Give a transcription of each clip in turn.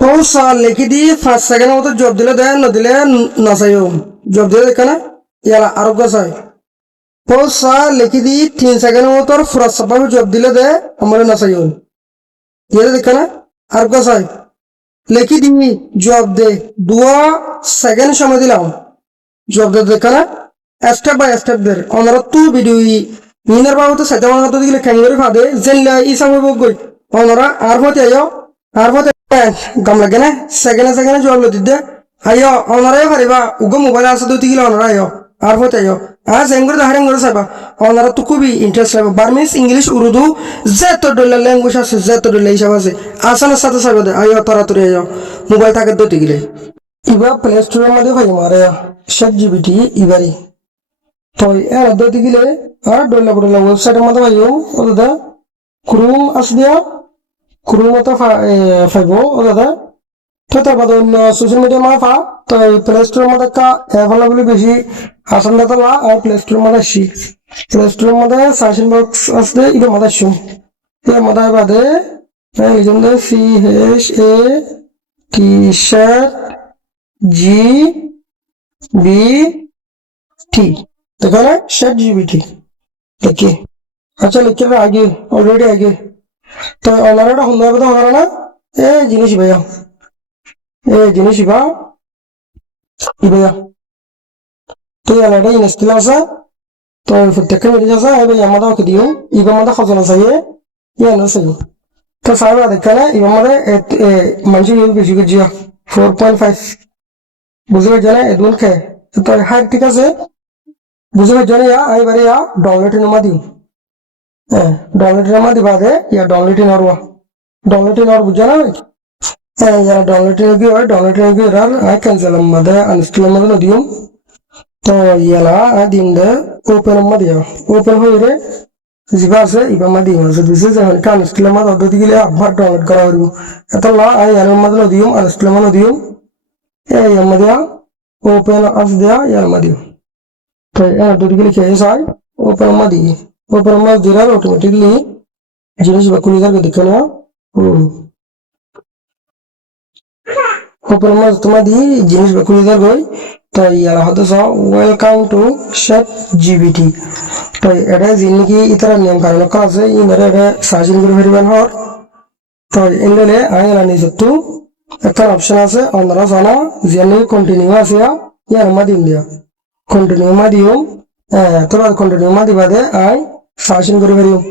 পৌঁছা লিখি দি 5 সেকেন্ডের মতো জব দিলে দেয় নদিলে নাচাইও জব দিলে দেখে না ইয়ালা আরোগ্য চাই পৌঁছা লিখি দি 3 সেকেন্ডের মতো ফুরা সাপাবে জব দিলে দেয় আমার নাচাইও ইয়ে দেখে না আরোগ্য চাই লিখি দি জব দে 2 সেকেন্ড সময় দিলাম জব দে দেখে না স্টেপ বাই স্টেপ দের অনারা তু ভিডিও মিনার বাবু তো সাইতে আমার হাতে দিলে খেঙ্গরি ফাদে জেনলা ইসা হইব গই অনারা আর মতে আইও আর মতে গম লাগে না সেকেন্ডে সেকেন্ডে জব লতি দে আইও অনারাই পারিবা উগো মোবাইল আছে 2 কিলো অনারা আইও আর মতে আইও আর জেঙ্গুর দাহারেন করে সাইবা অনারা তো খুবই ইন্টারেস্ট হবে বার্মিজ ইংলিশ উর্দু যত ডলা ল্যাঙ্গুয়েজ আছে যত ডলা হিসাব আছে আসানের সাথে সাইবা দে আইও তাড়াতাড়ি আইও মোবাইল থাকে 2 কিলো ইবা প্লে স্টোরের মধ্যে ভাই মারে শেখ জিবিটি ইবারি তো এর 2 কিলো আর ডলা ডলা ওয়েবসাইটের মধ্যে ভাইও ও দাদা ক্রোম আস দিয়া ক্রোম মতো ফাইবো ও দাদা তো তারপর সোশ্যাল মিডিয়া মা ফা তো প্লে স্টোরের মধ্যে কা অ্যাভেলেবল বেশি আসান দাতা লা আর প্লে স্টোরের মধ্যে আসি প্লে স্টোরের মধ্যে সার্চিং বক্স আসবে ইবে মধ্যে আসুম এর মধ্যে বাদে লিখুন দে CHAT GBT देखा ना CHAT GBT देखिए अच्छा लिखे आगे ऑलरेडी आगे तो অনারাটা সুন্দর কথা হনারা না এই জিনিস ভাইয়া এই জিনিস ইবাইয়া তো ইয়ালাটা ইনস্টল আছে তো প্রত্যেকটা মিলে আছে এই ভাইয়া আমাদের ওকে দিও ইবা আমাদের খজনা চাইয়ে ইয়া না চাইয়ে তো সারা দেখা না ইবা আমাদের মানুষ ইউজ বেশি করে জিয়া 4.5 বুঝতে জানা এদুন খে তো হাই ঠিক আছে বুঝতে জানা ইয়া আইবারে ইয়া ডাউনলোড নামা দিও डाउनलोड नामा दिवा दे या डाउनलोड और बुझा ना या डाउनलोड कैंसिल मदे अनइंस्टॉल मदे नदियो तो याला दिम दे ओपन मदिया ओपन हो रे जिबा से इबा मदि से दिस इज का अनइंस्टॉल मदे दो दिले अबार डाउनलोड करा हरु एतला याला मदे नदियो अनइंस्टॉल मदे नदियो या मदिया ओपन अस दिया या मदियो तो या दो दिले के साइ ओपन मदि ऊपर मत दिरा ऑटोमेटिकली जिनिस बकुली करके दिखना ऊपर मत तुम्हारा दी जिनिस बकुली कर गई तो ये होता सा वेलकम टू CHAT GBT तो एडे जिनकी इतना नियम कारण का से ये मेरे एडे साजिन गुरु हरिवन हो तो इनले ले आए लाने सकतु एक ऑप्शन आसे अंदर साना जिन्ने कंटिन्यू आसे या मत इंडिया कंटिन्यू मत दियो तो बाद कंटिन्यू मत दिवादे आए शासन करो हरिओम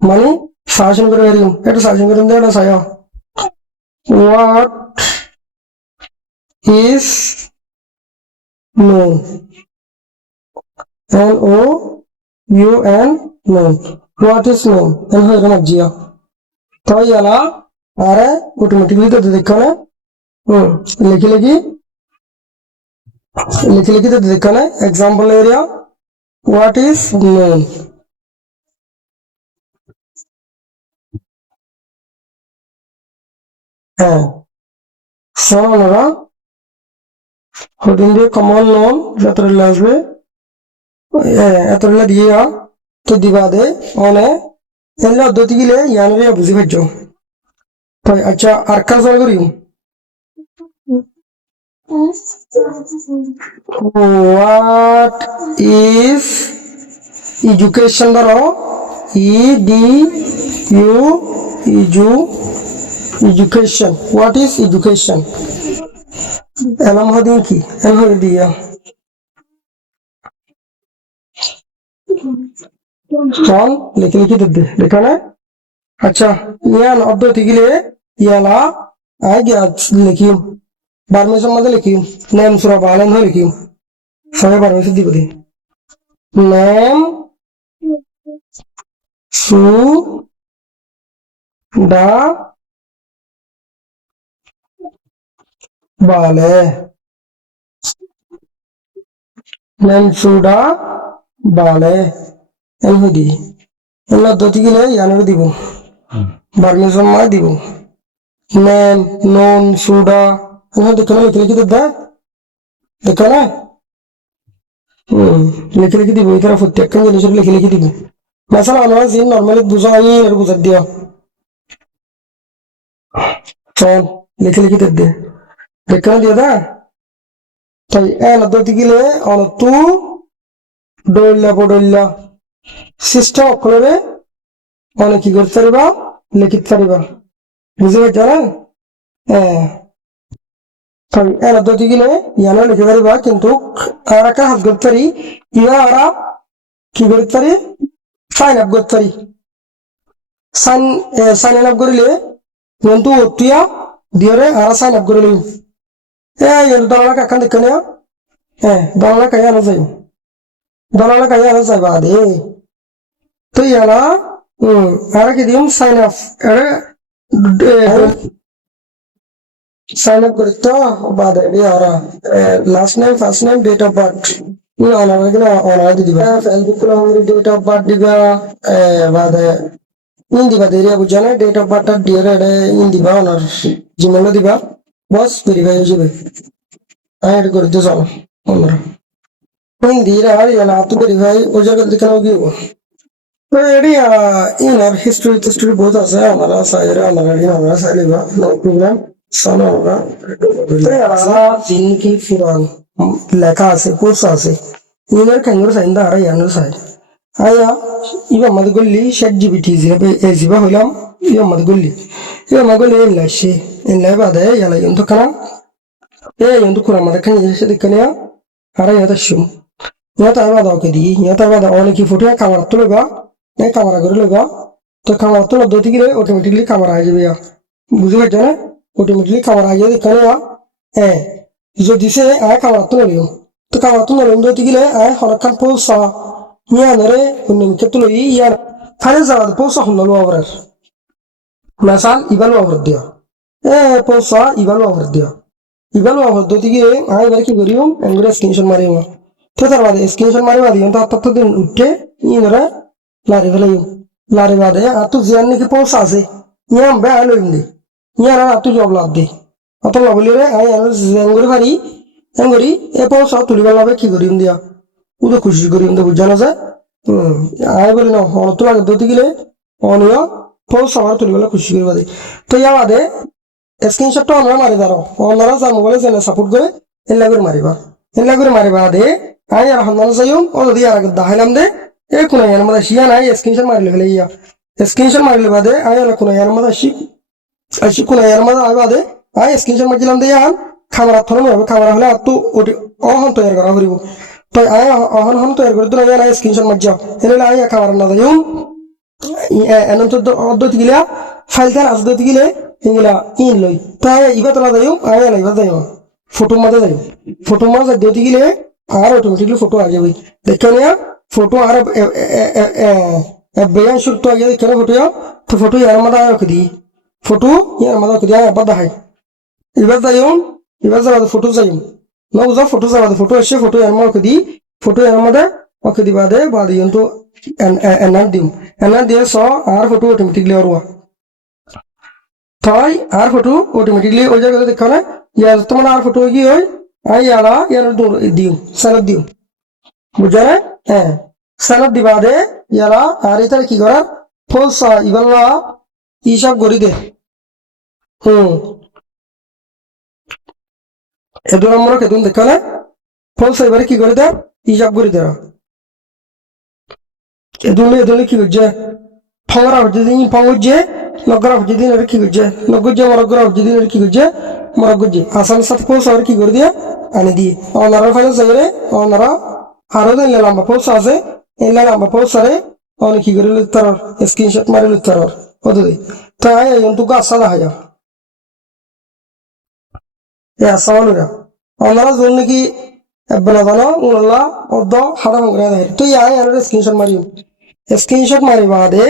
माने शासन करो हरिओम एटा शासन करो दे एटा साया what is known NOUN known what is known एन हो रहा जिया तो याला आरे ऑटोमेटिकली तो देखो ना लिखी तो देखो ना example area what is known सोना लगा होल्डिंग कमन नोन जतरला আসবে এতরলা দিয়া তো দিবা দে অনে এলা দতি গিলে ইয়ানরে বুঝি পাচ্ছো তো আচ্ছা আর কাজ করিও what is education ধরো education what is education এলাম হদিন কি এন হয়ে দিয়া চল লিখে দে দেখা না আচ্ছা ইয়ান অব্দতি গিলে ইয়ালা আগে লিখিও বারমেশন মধ্যে লিখিও নেম সুরা বালেন হয়ে লিখিও সবাই বারমেশন দিব দিন নেম সু দা বালে নেম সুডা বালে এন হদি এলা দতি গিলে ইয়ানরে দিব বারমেশন মা দিব নেম নন সুডা এনে দেখনা লিখে দে देखा ना लिखे दी इधर प्रत्येक लिखे दी मसाला नॉर्मली बुझा बुझा दिया चल লিখে লিখি দে দেখে দিয়ে দা তাই এন দতি গিলে অন তু ডইলা সিস্টেম অকলরে অনেক কি করতে পারিবা লিখিতে পারিবা বুঝতে পারছো না তাই এন দতি গিলে ইয়ানো লিখে পারিবা কিন্তু আর একটা হাত করতে পারি ইয়া আরা কি করতে পারি সাইন আপ করতে পারি সাইন আপ করিলে কিন্তু অতুয়া দিয়রে আর সাইন আপ করিলে দলালা কাকান দেখে নেয়া দলালা কাই আনো যাই দলালা কাই আনো যাই বাদে তো ইয়ালা আর কি দিম সাইন আপ সাইন আপ করি তো বাদে আর last name first name date of birth অনার অনার দিবা ফেসবুক ডেট অফ বার্থ দিবা বাদে ইন দিবা দেরিয়া বুঝা না ডেট অফ বার্থ ডিয়ার ইন দিবা অনার জিমেল দিবা বস ভেরিফাই হয়ে যাবে আয় করে দিতে চলো আমরা হিন্দিরা ইয়ালা আতু ভেরিফাই ও জায়গা দেখে গিয়ে এডি ইনার হিস্ট্রি বহুত আছে আমরা সাইরে আমরা সাইলেবা নো প্রবলেম সানো আমরা জিনকি ফুরান লেখা আছে কোর্স আছে ইনার কাঙ্গুর সাইন্দা আর ইয়ানুর সাই আয়া ইবা মাদগল্লি শেট জিবিটি জিবা হইলাম ইবা মাদগল্লি এন লাইছে এন লাই বাদে ইয়ালা ইন্তু কানা ইন্তু কুরা মাদে কানি এসে দেখনিয়া আর ইয়াতা শুম ইয়াতা বাদা ওকে দি ইয়াতা বাদা অনেক ফটো ক্যামেরা তুলবা না ক্যামেরা করে লইবা তো ক্যামেরা তোলা দতি গিয়ে অটোমেটিকলি ক্যামেরা আই যাবে বুঝতে পারছো না অটোমেটিকলি ক্যামেরা আই যাবে দেখনিয়া যদি সে আয় ক্যামেরা তুলিও তো ক্যামেরা তুলিও দতি গিয়ে আয় হরকান পোসা নিয়া নরে উন্নকে তুলি ইয়ার ফাইল যাওয়া পোসা হন্নলো আবরার মেসাল ইবালু আবর দিয়া পোসা ইবালু আবর দিয়া ইবালু আবর দতি গিয়ে আয় এবার কি করিও এঙ্গুরে স্ক্রিনশট মারিও তো তার বাদে স্ক্রিনশট মারি বাদে তত দিন উঠে ইনরে লারে ফেলাইও লারে বাদে আর তো জিয়ান নাকি পোসা আছে ইয়াম বে আলো ইন্দে ইয়ার আর তো জব লাভ দে অত লাভলি রে আয় আর এঙ্গুরে পারি এঙ্গুরি এ পোসা তুলিবার লাভে কি করিম দিয়া উদে খুশি করিম দে বুঝানো যায় আয় বলি না অত লাগে দতি গিলে অনিয়া পোস্ট আমার তুলিবেলা খুশি করিবা দে তো ইয়া বাদে স্ক্রিনশটটা অনরা মারি দাঁড়ো অনরা যার মোবাইলে যেন সাপোর্ট করে এল্লা করে Mariba they I R হান্দানো chime ও যদি আর দাহাইলাম দে এই কোন ইয়ার মধ্যে শিয়া নাই স্ক্রিনশট মারিলে ফেলে ইয়া স্ক্রিনশট মারিলে বাদে আই আর কোন ইয়ার মধ্যে আসি কোন ইয়ার মধ্যে আই বাদে আই স্ক্রিনশট মারিলাম দে ইয়ান খামারা থরম হবে খামারা হলে আর তো ওটি অহন তৈরি করা হরিব তো আই অহন তৈরি করে দিলে ইয়ান আই স্ক্রিনশট মার যাও এলে আই খামারা না যাইম এনন্ত অদ্দতি গিলা ফাইলটার আসদতি গিলে ইংলা ইন লই তাই ইবা তোলা যাইম আই না ইবা যাইম ফটো মাঝে দতি গিলে আর অটোমেটিকলি ফটো আ যাবে দেখেন ফটো আর বেয়ান শুরু তো আগে দেখেন তো ফটো ইয়ার মধ্যে আয় দি ফটো ইয়ার মধ্যে দি আয় বাদ হয় এবার যাওয়া ফটো যাইম না বুঝা ফটো যাওয়া ফটো এসে ফটো ইয়ার মধ্যে দি ফটো ইয়ার মধ্যে ওকে দিবা দে বাদ ইয়ন্তু এনার দিয়ে স আর ফটো অটোমেটিকলি অরুয়া তাই আর ফটো অটোমেটিকলি ওই জায়গায় দেখেন ইয়ার তোমার আর ফটো কি হয় আই ইয়ারা ইয়ার দিও সালাদ দিও বুঝা না সালাদ দিবা দে ইয়ারা আর এটা কি করার ফলসা ইবাল্লা হিসাব করি দে এদু নম্বর কেতুন দেখালে ফলসা এবারে কি করে দে হিসাব করি দে এদুলে কি করছে ফংরা হচ্ছে দিন ফংজে লগরা হচ্ছে দিন কি করছে লগজে মরগরা হচ্ছে দিন কি করছে মরগজে আসামের সাথে ফলসা কি করে দিয়ে আনি দিয়ে অনারা ফাইলে যাইরে অনারা আরো দিন লম্বা পোস্ট আছে এই লম্বা পোস্টারে অনেক কি করে লিখতার স্ক্রিনশট মারি লিখতার কত দি তাই এন্তু গাছা দেখা যা এ আসামালুরা অনারা জন্য কি এবনা জানো উল্লাহ অদ্দ হাড়া মগরা দেয় তো ইয়াই আর স্ক্রিনশট মারি বাদে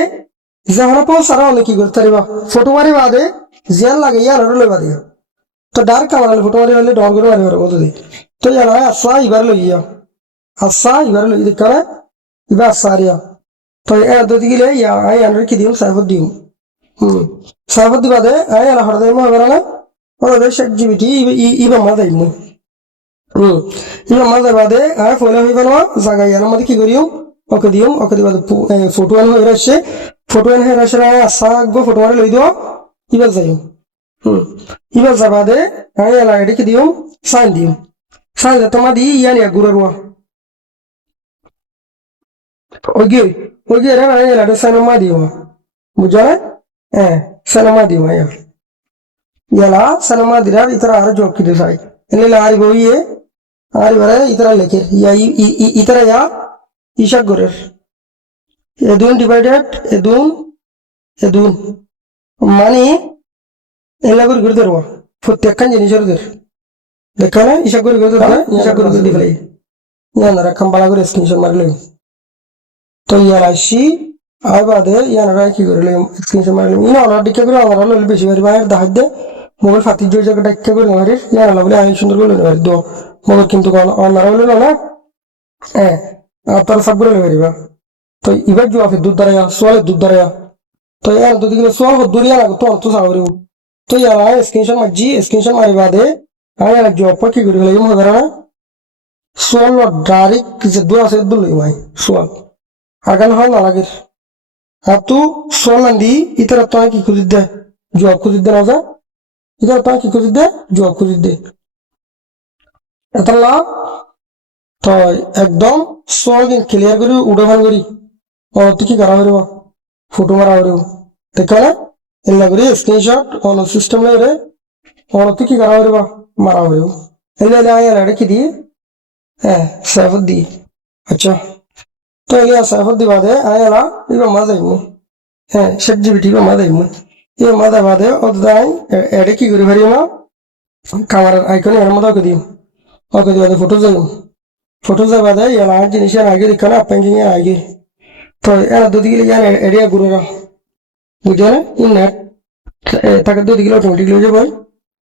যখন পোস্টার অনেক কি করতে পারিবা ফটো মারি বাদে জিয়ান লাগে ইয়ার আর লইবা দিয়া তো ডার কামারে ফটো মারি হলে ডর করে মারি পারে কত দি তো ইয়ার আসা এবার লইয়া আসা এবার লই দেখারে ইবা আসারিয়া তো এ দদি গিলে ইয়া আই আন্ডার কি দিম সাইফত দিম সাইফত দিবা দে আই আলা হড় দেম হবে না ওরা দে শেট জিবিটি ইবা মা দেই মু ইবা মা দেবা দে আই ফলো হইবা না জায়গা ইয়ার মধ্যে কি করিও ওকে দিবা ফটো আন হয়ে আসে ফটো আন হয়ে আসে আসা গো ফটো মারি লই দিও ইবা যাইও Iba zabade aya la ediki dium sandium sanda tamadi yani agurarwa oge oge ra aya la sana madiwa mujara sana madiwa ya yala sana madira itara ar job ki desai ene la ari boye ari bare itara leke ya itara ya isha gorer edun divided edun mani ela gur gurderwa futtekkan jeni jorder dekana isha gur gurder isha gur gurdi falai ya nara kambala gur screenshot marle to yala shi abade ya nara ki gurle screenshot marle ina ona dikke gur ona lol beshi bari bayar dahde mobile Fati জোর জায়গা ডাক্কা করে নেওয়ার ইয়ার লাগলে আইন সুন্দর করে নেওয়ার দো মগর কিন্তু অনার হলে না তার সব করে নেওয়ারিবা তো ইবার জবাফে দুধ দাঁড়ায়া সোয়ালের দুধ দাঁড়ায়া তো ইয়ার দুধ গেলে সোয়াল দূরিয়া লাগো তো অর্থ সাগরিব তো ইয়ার স্ক্রিনশট মারজি স্ক্রিনশট মারি বাদে আর জব কি করে গেলে মনে করে না সোয়াল ডাইরেক্ট যে দু আছে দুল মাই সোয়াল আগান হয় না লাগে আর তু সোয়াল আন্দি ইতারা তো কি খুঁজি দে জব খুঁজি দে না যা इधर पा की कुछ दे जॉब कुछ दे এতলা তো একদম সলভিং ক্লিয়ার করি উড়াভান করি অতি কি করা হইব ফটো মারা হইব দেখলে এলা করি স্ক্রিনশট অন সিস্টেম লে অতি কি করা হইব মারা হইব এলা আয়া লড়ে কি দি সেভ দি আচ্ছা তো এলা সেভ দি বাদে আয়ালা ইবা মজা ইমু শেট জিবিটি বা মজা ইমু ये मादा बादे ओदाई एडे की गुरी भरी ना कैमरा आइकन एड मादा को दी ओके दी बादे फोटो जा बादे ये लाइट जिनिस यान आगे दिखना पेंजिंग यान आगे तो यार दो दिगले यान एडिया गुरी ना बुझे ना इन नेट ताकत दो दिगले ऑटोमेटिकली हो जाए भाई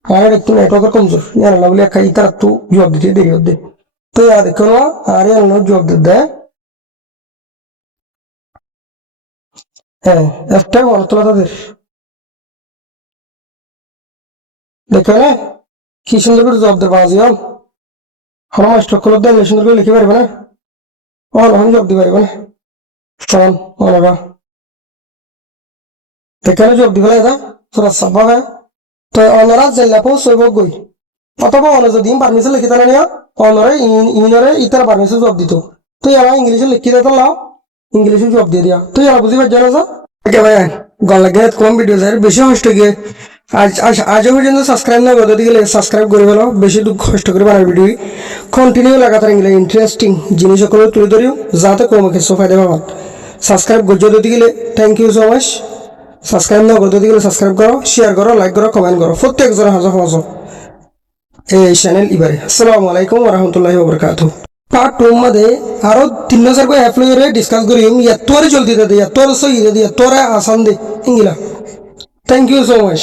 आगे एक तो नेटवर्क कमजोर यान लगले कई तरह तो जॉब देते देरी होते तो यार देखो ना आरे यान नो जॉब देते हैं एफ्टर वाला तो लगा दे দেখলে কি সুন্দর করে জব দেবা আজি হল মাস্টার কলব দেন সুন্দর করে লিখে পারবে না হল জব দিতে পারবে না ফোন ওনারা দেখলে জব দিবে এটা পুরো সব তো ওনারা জেলা পো সইব গই অথবা ওনা যদি পারমিশন লিখে দেন না ওনারা ইনরে ইতার পারমিশন জব দিত তো ইয়ারা ইংলিশে লিখে দিত না ইংলিশে জব দিয়ে দিয়া তো ইয়ারা বুঝি পারছ না ওকে ভাই গল লাগে কম ভিডিও যায় বেশি কষ্ট গিয়ে আজও পর্যন্ত সাবস্ক্রাইব না করে দিলে সাবস্ক্রাইব করে ফেলো বেশি দুঃখ কষ্ট করে বানার ভিডিও কন্টিনিউ লাগাতার এগুলো ইন্টারেস্টিং জিনিসগুলো তুলে ধরিও যাতে কমকে ফায়দা পাবেন সাবস্ক্রাইব করতে দিতে গেলে thank you so much subscribe না করতে দিলে সাবস্ক্রাইব করো শেয়ার করো লাইক করো কমেন্ট করো প্রত্যেকজন হাজার হাজার এই চ্যানেল ইবারে আসসালামু আলাইকুম ওয়া রাহমাতুল্লাহি ওয়া বারাকাতুহু পার্ট 2 मध्ये আরো 3000 को एप्लॉयर डिस्कस करियो यत्तोरे जल्दी दे यत्तोरे सही दे यत्तोरे आसान दे इंगिला थैंक यू सो मच